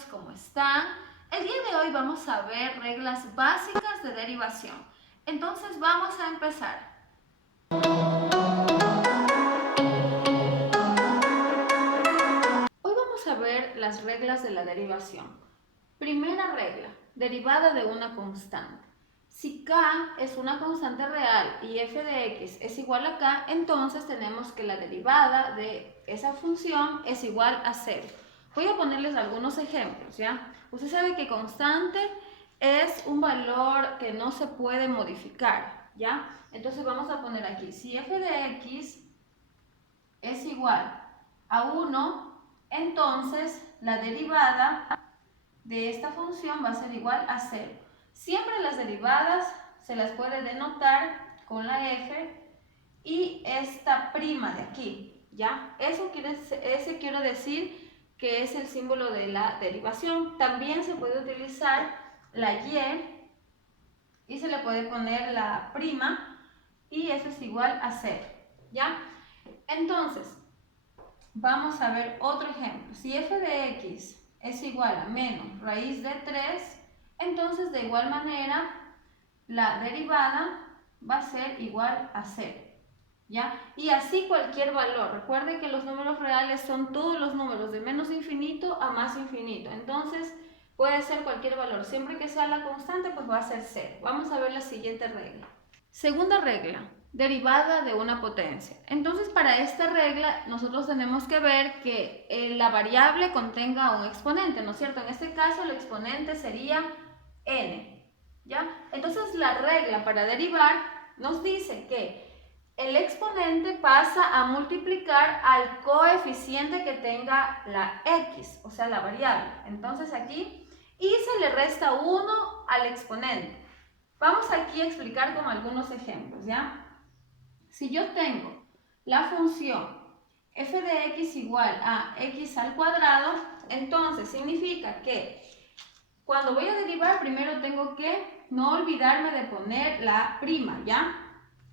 niños, ¿cómo están? El día de hoy vamos a ver reglas básicas de derivación. Entonces vamos a empezar. Hoy vamos a ver las reglas de la derivación. Primera regla, derivada de una constante. Si k es una constante real y f de x es igual a k, entonces tenemos que la derivada de esa función es igual a 0. Voy a ponerles algunos ejemplos, ¿ya? Usted sabe que constante es un valor que no se puede modificar, ¿ya? Entonces vamos a poner aquí, si f de x es igual a 1, entonces la derivada de esta función va a ser igual a 0. Siempre las derivadas se las puede denotar con la f y esta prima de aquí, ¿ya? Ese quiero decir que es el símbolo de la derivación. También se puede utilizar la y se le puede poner la prima y eso es igual a 0, ¿ya? Entonces, vamos a ver otro ejemplo. Si f de x es igual a menos raíz de 3, entonces de igual manera la derivada va a ser igual a 0, ¿ya? Y así cualquier valor. Recuerde que los números reales son todos los números de menos infinito a más infinito. Entonces puede ser cualquier valor. Siempre que sea la constante, pues va a ser 0. Vamos a ver la siguiente regla. Segunda regla, derivada de una potencia. Entonces para esta regla nosotros tenemos que ver que la variable contenga un exponente, ¿no es cierto? En este caso el exponente sería n, ¿ya? Entonces la regla para derivar nos dice que el exponente pasa a multiplicar al coeficiente que tenga la x, o sea la variable. Entonces aquí, y se le resta 1 al exponente. Vamos aquí a explicar con algunos ejemplos, ¿ya? Si yo tengo la función f de x igual a x al cuadrado, entonces significa que cuando voy a derivar primero tengo que no olvidarme de poner la prima, ¿ya?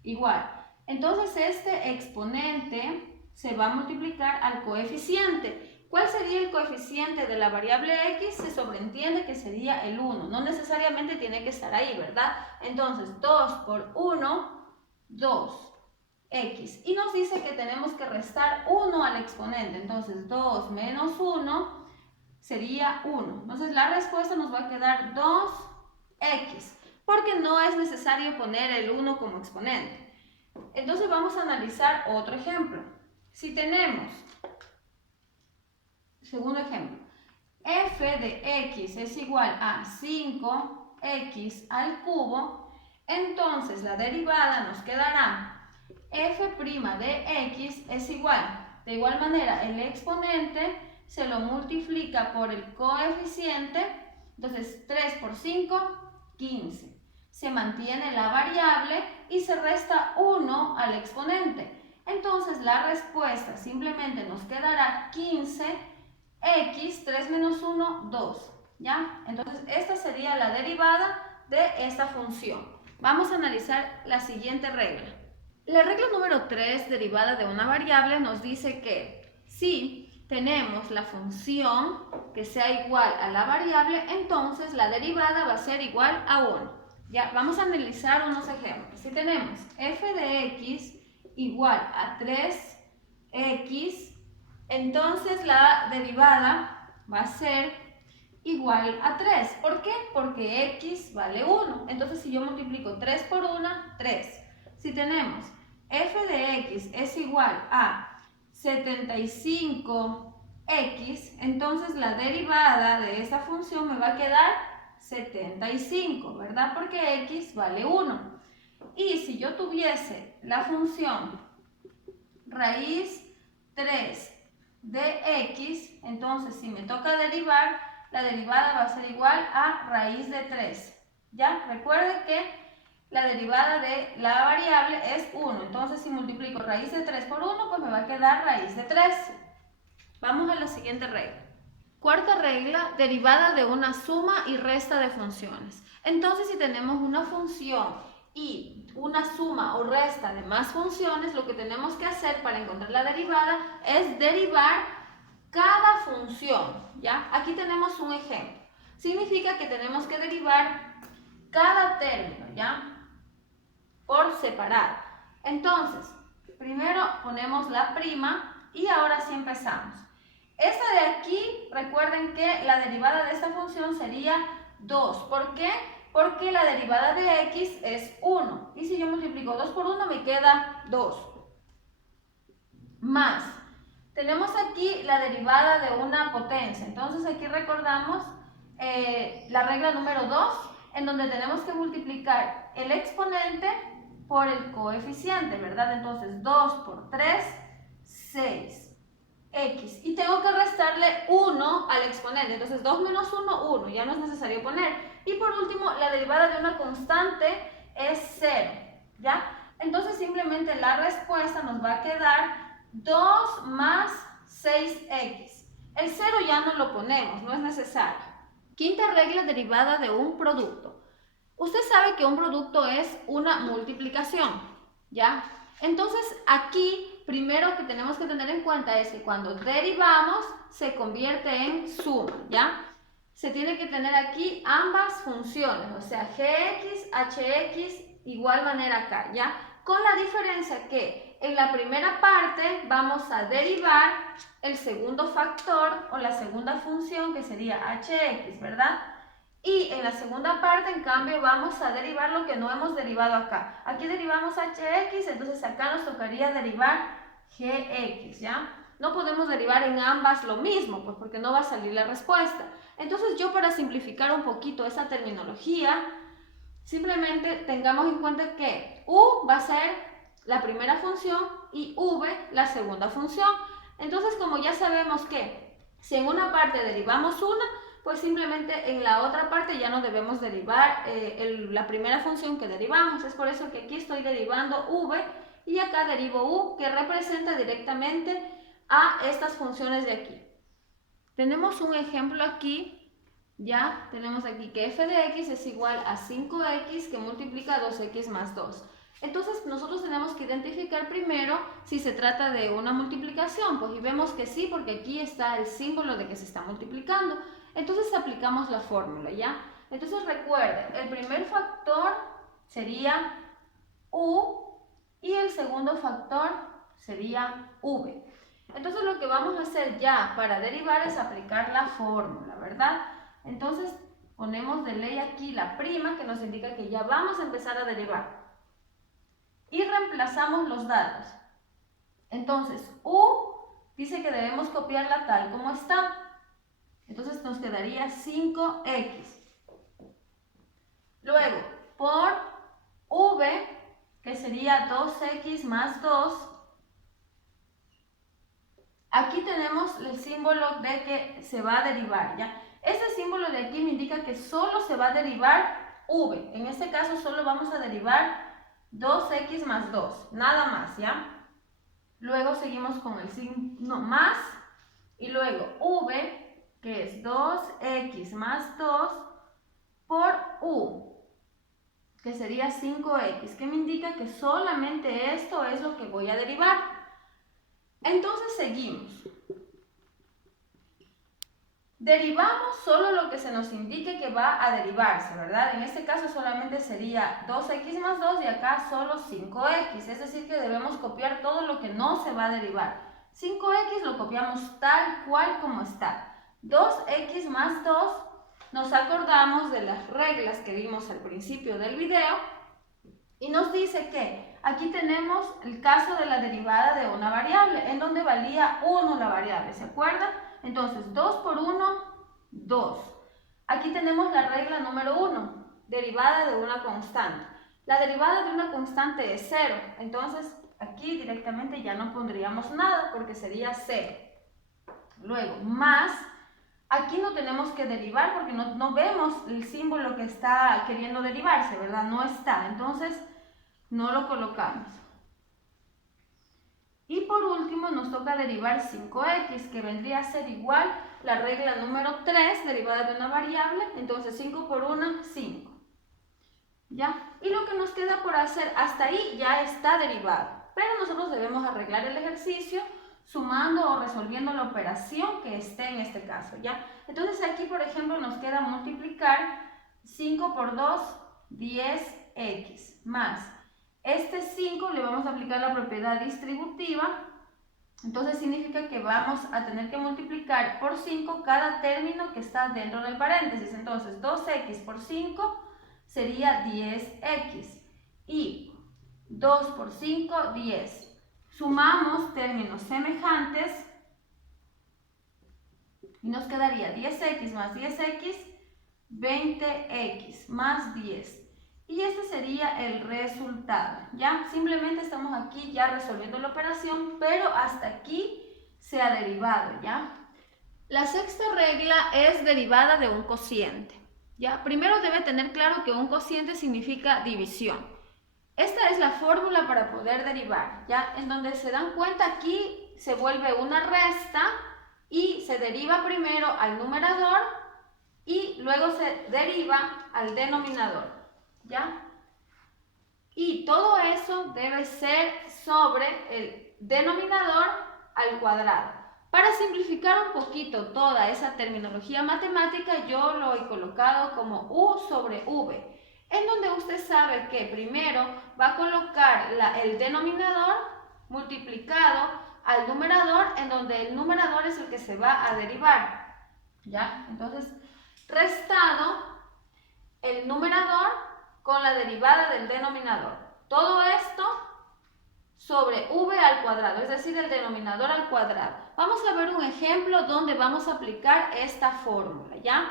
Igual. Entonces este exponente se va a multiplicar al coeficiente. ¿Cuál sería el coeficiente de la variable x? Se sobreentiende que sería el 1. No necesariamente tiene que estar ahí, ¿verdad? Entonces 2 por 1, 2x. Y nos dice que tenemos que restar 1 al exponente. Entonces 2 menos 1 sería 1. Entonces la respuesta nos va a quedar 2x. Porque no es necesario poner el 1 como exponente. Entonces vamos a analizar otro ejemplo. Si tenemos, segundo ejemplo, f de x es igual a 5x al cubo, entonces la derivada nos quedará f' de x es igual. De igual manera, el exponente se lo multiplica por el coeficiente, entonces 3 por 5, 15. Se mantiene la variable y se resta 1 al exponente. Entonces la respuesta simplemente nos quedará 15x, 3 menos 1, 2. ¿Ya? Entonces esta sería la derivada de esta función. Vamos a analizar la siguiente regla. La regla número 3, derivada de una variable, nos dice que si tenemos la función que sea igual a la variable, entonces la derivada va a ser igual a 1. Ya, vamos a analizar unos ejemplos. Si tenemos f de x igual a 3x, entonces la derivada va a ser igual a 3. ¿Por qué? Porque x vale 1. Entonces si yo multiplico 3 por 1, 3. Si tenemos f de x es igual a 75x, entonces la derivada de esta función me va a quedar 75, ¿verdad? Porque x vale 1. Y si yo tuviese la función raíz 3 de x, entonces si me toca derivar, la derivada va a ser igual a raíz de 3. ¿Ya? Recuerde que la derivada de la variable es 1. Entonces si multiplico raíz de 3 por 1, pues me va a quedar raíz de 3. Vamos a la siguiente regla. Cuarta regla, derivada de una suma y resta de funciones. Entonces, si tenemos una función y una suma o resta de más funciones, lo que tenemos que hacer para encontrar la derivada es derivar cada función, ¿ya? Aquí tenemos un ejemplo. Significa que tenemos que derivar cada término, ¿ya? Por separado. Entonces, primero ponemos la prima y ahora sí empezamos. Esta de aquí, recuerden que la derivada de esta función sería 2. ¿Por qué? Porque la derivada de x es 1. Y si yo multiplico 2 por 1 me queda 2. Más, tenemos aquí la derivada de una potencia. Entonces aquí recordamos la regla número 2, en donde tenemos que multiplicar el exponente por el coeficiente, ¿verdad? Entonces 2 por 3, 6. X. Y tengo que restarle 1 al exponente. Entonces 2 menos 1, 1. Ya no es necesario poner. Y por último, la derivada de una constante es 0. ¿Ya? Entonces simplemente la respuesta nos va a quedar 2 más 6x. El 0 ya no lo ponemos, no es necesario. Quinta regla derivada de un producto. Usted sabe que un producto es una multiplicación, ¿ya? Entonces aquí, primero que tenemos que tener en cuenta es que cuando derivamos, se convierte en suma, ¿ya? Se tiene que tener aquí ambas funciones, o sea, gx, hx, igual manera acá, ¿ya? Con la diferencia que en la primera parte vamos a derivar el segundo factor o la segunda función que sería hx, ¿verdad? Y en la segunda parte, en cambio, vamos a derivar lo que no hemos derivado acá. Aquí derivamos hx, entonces acá nos tocaría derivar gx, ¿ya? No podemos derivar en ambas lo mismo, pues porque no va a salir la respuesta. Entonces yo, para simplificar un poquito esa terminología, simplemente tengamos en cuenta que u va a ser la primera función y v la segunda función. Entonces, como ya sabemos que si en una parte derivamos una, pues simplemente en la otra parte ya no debemos derivar la primera función que derivamos. Es por eso que aquí estoy derivando v y acá derivo u, que representa directamente a estas funciones de aquí. Tenemos un ejemplo aquí. Ya tenemos aquí que f de x es igual a 5x que multiplica 2x más 2. Entonces nosotros tenemos que identificar primero si se trata de una multiplicación, pues y vemos que sí, porque aquí está el símbolo de que se está multiplicando. Entonces aplicamos la fórmula, ¿ya? Entonces recuerden, el primer factor sería u y el segundo factor sería v. Entonces lo que vamos a hacer ya para derivar es aplicar la fórmula, ¿verdad? Entonces ponemos de ley aquí la prima, que nos indica que ya vamos a empezar a derivar. Y reemplazamos los datos. Entonces, u dice que debemos copiarla tal como está. Entonces nos quedaría 5x. Luego, por v, que sería 2x más 2. Aquí tenemos el símbolo de que se va a derivar, ¿ya? Este símbolo de aquí me indica que solo se va a derivar v. En este caso solo vamos a derivar 2x más 2, nada más, ¿ya? Luego seguimos con el signo más y luego v, que es 2x más 2 por u, que sería 5x, que me indica que solamente esto es lo que voy a derivar. Entonces seguimos. Derivamos solo lo que se nos indique que va a derivarse, ¿verdad? En este caso solamente sería 2x más 2 y acá solo 5x, es decir que debemos copiar todo lo que no se va a derivar. 5x lo copiamos tal cual como está. 2x más 2, nos acordamos de las reglas que vimos al principio del video y nos dice que aquí tenemos el caso de la derivada de una variable, en donde valía 1 la variable, ¿se acuerdan? Entonces, 2 por 1, 2. Aquí tenemos la regla número 1, derivada de una constante. La derivada de una constante es 0, entonces aquí directamente ya no pondríamos nada porque sería 0. Luego, más, aquí no tenemos que derivar porque no vemos el símbolo que está queriendo derivarse, ¿verdad? No está, entonces no lo colocamos. Y por último nos toca derivar 5x, que vendría a ser igual la regla número 3, derivada de una variable. Entonces 5 por 1, 5. ¿Ya? Y lo que nos queda por hacer hasta ahí ya está derivado. Pero nosotros debemos arreglar el ejercicio sumando o resolviendo la operación que esté en este caso, ¿ya? Entonces aquí, por ejemplo, nos queda multiplicar 5 por 2, 10x, más este 5 le vamos a aplicar la propiedad distributiva, entonces significa que vamos a tener que multiplicar por 5 cada término que está dentro del paréntesis. Entonces 2x por 5 sería 10x y 2 por 5, 10. Sumamos términos semejantes y nos quedaría 10x más 10x, 20x más 10. Y este sería el resultado, ¿ya? Simplemente estamos aquí ya resolviendo la operación, pero hasta aquí se ha derivado, ¿ya? La sexta regla es derivada de un cociente, ¿ya? Primero debe tener claro que un cociente significa división. Esta es la fórmula para poder derivar, ¿ya? En donde se dan cuenta aquí se vuelve una resta y se deriva primero al numerador y luego se deriva al denominador, ¿ya? Y todo eso debe ser sobre el denominador al cuadrado. Para simplificar un poquito toda esa terminología matemática, yo lo he colocado como U sobre V, en donde usted sabe que primero va a colocar el denominador multiplicado al numerador, en donde el numerador es el que se va a derivar, ¿ya? Entonces, restado el numerador con la derivada del denominador. Todo esto sobre v al cuadrado, es decir, el denominador al cuadrado. Vamos a ver un ejemplo donde vamos a aplicar esta fórmula, ¿ya?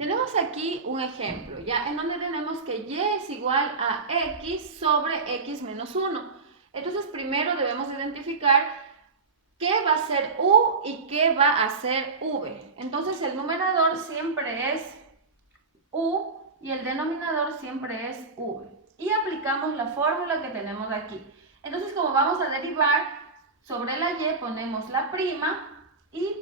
Tenemos aquí un ejemplo, ¿ya? En donde tenemos que y es igual a x sobre x menos 1. Entonces, primero debemos identificar qué va a ser u y qué va a ser v. Entonces, el numerador siempre es u y el denominador siempre es v. Y aplicamos la fórmula que tenemos aquí. Entonces, como vamos a derivar sobre la y, ponemos la prima y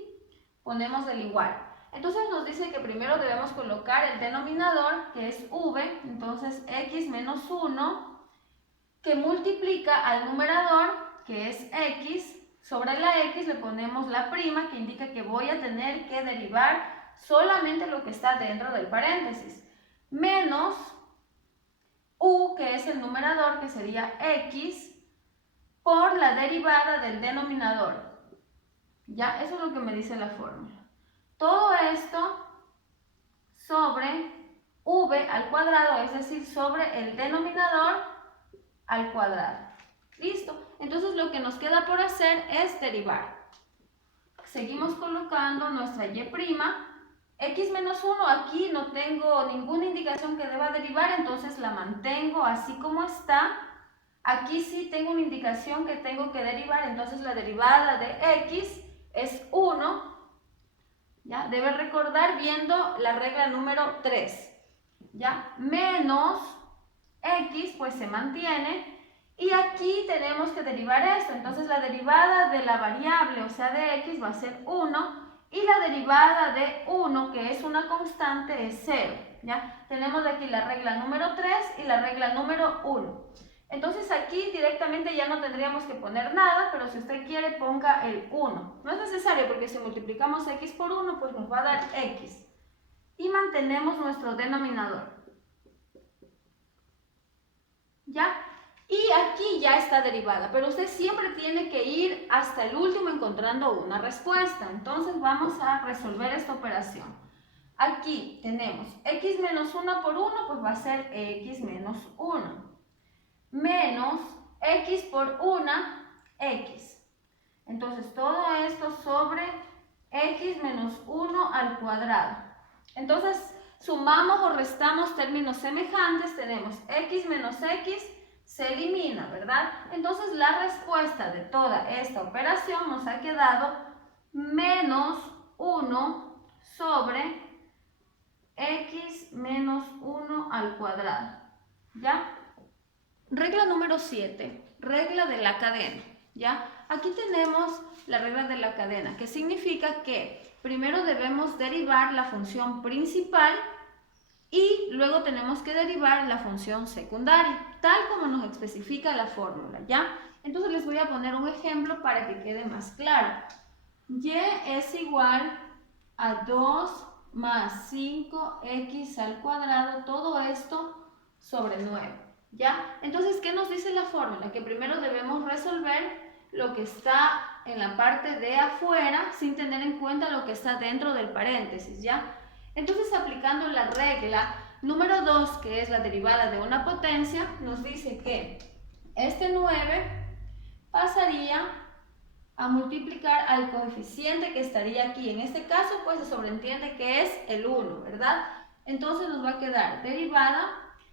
ponemos el igual. Entonces nos dice que primero debemos colocar el denominador, que es v, entonces x menos 1, que multiplica al numerador, que es x, sobre la x le ponemos la prima, que indica que voy a tener que derivar solamente lo que está dentro del paréntesis, menos u, que es el numerador, que sería x, por la derivada del denominador. Ya, eso es lo que me dice la fórmula. Todo esto sobre v al cuadrado, es decir, sobre el denominador al cuadrado. ¿Listo? Entonces lo que nos queda por hacer es derivar. Seguimos colocando nuestra y'. X menos 1, aquí no tengo ninguna indicación que deba derivar, entonces la mantengo así como está. Aquí sí tengo una indicación que tengo que derivar, entonces la derivada de x es 1. ¿Ya? Debe recordar viendo la regla número 3. ¿Ya? Menos x, pues se mantiene. Y aquí tenemos que derivar esto. Entonces la derivada de la variable, o sea de x, va a ser 1. Y la derivada de 1, que es una constante, es 0. ¿Ya? Tenemos aquí la regla número 3 y la regla número 1. Entonces aquí directamente ya no tendríamos que poner nada, pero si usted quiere ponga el 1. No es necesario porque si multiplicamos x por 1, pues nos va a dar x. Y mantenemos nuestro denominador. ¿Ya? Y aquí ya está derivada, pero usted siempre tiene que ir hasta el último encontrando una respuesta. Entonces vamos a resolver esta operación. Aquí tenemos x menos 1 por 1, pues va a ser x menos 1. Menos x por 1, x. Entonces todo esto sobre x menos 1 al cuadrado. Entonces sumamos o restamos términos semejantes, tenemos x menos x, se elimina, ¿verdad? Entonces la respuesta de toda esta operación nos ha quedado menos 1 sobre x menos 1 al cuadrado, ¿ya? Regla número 7, regla de la cadena, ¿ya? Aquí tenemos la regla de la cadena, que significa que primero debemos derivar la función principal y luego tenemos que derivar la función secundaria, tal como nos especifica la fórmula, ¿ya? Entonces les voy a poner un ejemplo para que quede más claro. Y es igual a 2 más 5x al cuadrado, todo esto sobre 9, ¿ya? Entonces, ¿qué nos dice la fórmula? Que primero debemos resolver lo que está en la parte de afuera sin tener en cuenta lo que está dentro del paréntesis, ¿ya? Entonces, aplicando la regla número 2, que es la derivada de una potencia, nos dice que este 9 pasaría a multiplicar al coeficiente que estaría aquí. En este caso, pues se sobreentiende que es el 1, ¿verdad? Entonces nos va a quedar derivada,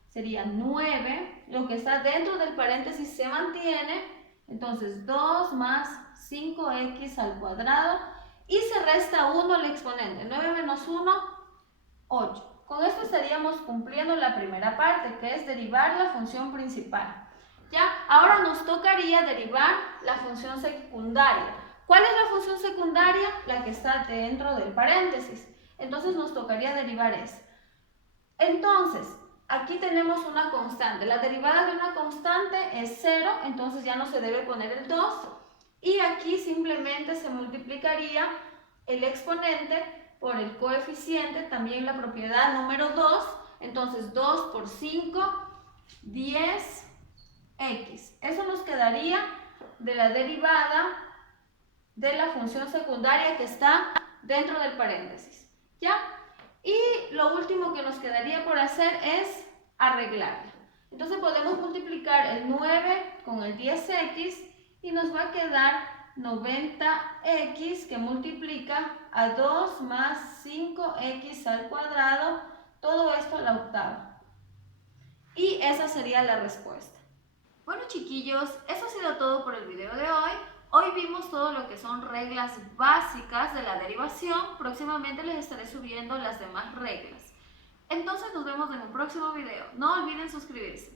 sería 9, lo que está dentro del paréntesis se mantiene, entonces 2 más 5x al cuadrado, y se resta 1 al exponente, 9 menos 1, 8. Con esto estaríamos cumpliendo la primera parte, que es derivar la función principal. ¿Ya? Ahora nos tocaría derivar la función secundaria. ¿Cuál es la función secundaria? La que está dentro del paréntesis. Entonces nos tocaría derivar esa. Entonces, aquí tenemos una constante. La derivada de una constante es 0, entonces ya no se debe poner el 2. Y aquí simplemente se multiplicaría el exponente por el coeficiente, también la propiedad número 2. Entonces 2 por 5, 10. X. Eso nos quedaría de la derivada de la función secundaria que está dentro del paréntesis, ¿ya? Y lo último que nos quedaría por hacer es arreglarla. Entonces podemos multiplicar el 9 con el 10x y nos va a quedar 90x que multiplica a 2 más 5x al cuadrado, todo esto a la octava. Y esa sería la respuesta. Bueno chiquillos, eso ha sido todo por el video de hoy. Hoy vimos todo lo que son reglas básicas de la derivación. Próximamente les estaré subiendo las demás reglas. Entonces nos vemos en un próximo video. No olviden suscribirse.